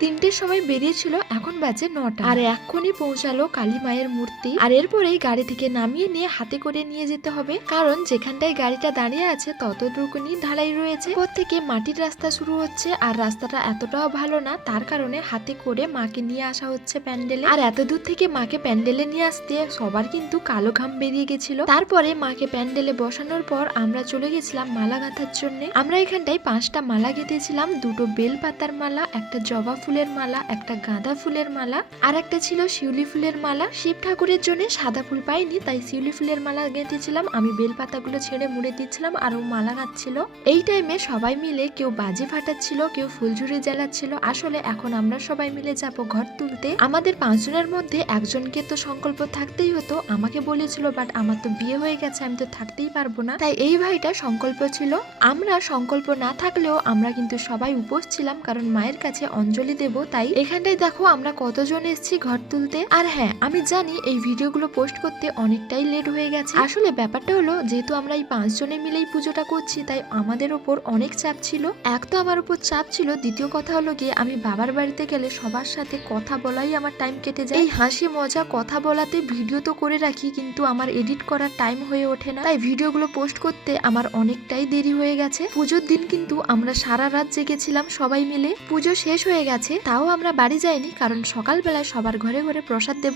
3টের সময় বেরিয়েছিল, এখন বাজে 9টা, আর এক্ষুনি পৌঁছালো কালী মায়ের মূর্তি। আর এরপরেই গাড়ি থেকে নামিয়ে নিয়ে হাতে করে নিয়ে যেতে হবে, কারণ যেখানটায় গাড়িটা দাঁড়িয়ে আছে ততটুকুনি ঢালাই রয়েছে, থেকে মাটির রাস্তা শুরু হচ্ছে। আর রাস্তাটা এতটাও ভালো না, তার কারণে হাতে করে মাকে নিয়ে আসা হচ্ছে প্যান্ডেলে। আর এত দূর থেকে মাকে প্যান্ডেলে নিয়ে আসতে সবার কিন্তু কালো ঘাম বেরিয়ে গেছিল। তারপরে মাকে প্যান্ডেলে বসানোর পর আমরা চলে গেছিলাম মালা গাঁথার জন্য। আমরা এখানটায় 5টা মালা গেঁথেছিলাম, 2টো বেল পাতার মালা, একটা জবা ফুলের মালা, একটা গাঁদা ফুলের মালা, আর একটা ছিল শিউলি ফুলের মালা। শিব ঠাকুরের জন্য সাদা ফুল পাইনি, তাই শিউলি ফুলের মালা গেঁথেছিলাম। আমি বেল পাতাগুলো ছেড়ে মুড়ে দিচ্ছিলাম আর ও মালা গাঁথছিল। এই টাইমে সবাই মিলে কেউ বাজি ফাটাচ্ছিল, কেউ ফুলঝুরি জ্বালাচ্ছিল। আসলে এখন আমরা সবাই মিলে যাব ঘর তুলতে। আমাদের 5 জনের মধ্যে একজনকে তো সংকল্প থাকতেই হতো, আমাকে বলেছিল, বাট আমার তো বিয়ে হয়ে গেছে, আমি তো থাকতেই পারবো না, তাই এই ভাইটা সংকল্প ছিল। আমরা সংকল্প না থাকলেও আমরা কিন্তু সবাই উপোস ছিলাম, কারণ মায়ের কাছে অঞ্জলি দেব। তাই এখানটায় দেখো আমরা কতজন এসেছি ঘর তুলতে। আর হ্যাঁ, আমি জানি এই ভিডিওগুলো পোস্ট করতে অনেকটাই লেট হয়ে গেছে। আসলে ব্যাপারটা হলো, যেহেতু আমরা এই 5 জনে মিলেই পুজোটা করছি, তাই আমাদের ওপর অনেক চাপ ছিল। এক তো আমার উপর চাপ ছিল, দ্বিতীয় কথা হলো গিয়ে আমি বাবার বাড়িতে গেলে সবার সাথে কথা বলাই আমার টাইম কেটে যায়। এই হাসি মজা কথা বলাতে ভিডিও তো করে রাখি, কিন্তু আমার এডিট করার টাইম হয়ে ওঠে না, তাই ভিডিওগুলো পোস্ট করতে আমার অনেকটাই দেরি হয়ে গেছে। পুজোর দিন কিন্তু আমরা সারা রাত জেগেছিলাম সবাই মিলে। পুজো শেষ হয়ে গেছে, তাও আমরা বাড়ি যাইনি, কারণ সকালবেলায় সবার ঘরে ঘরে প্রসাদ দেব।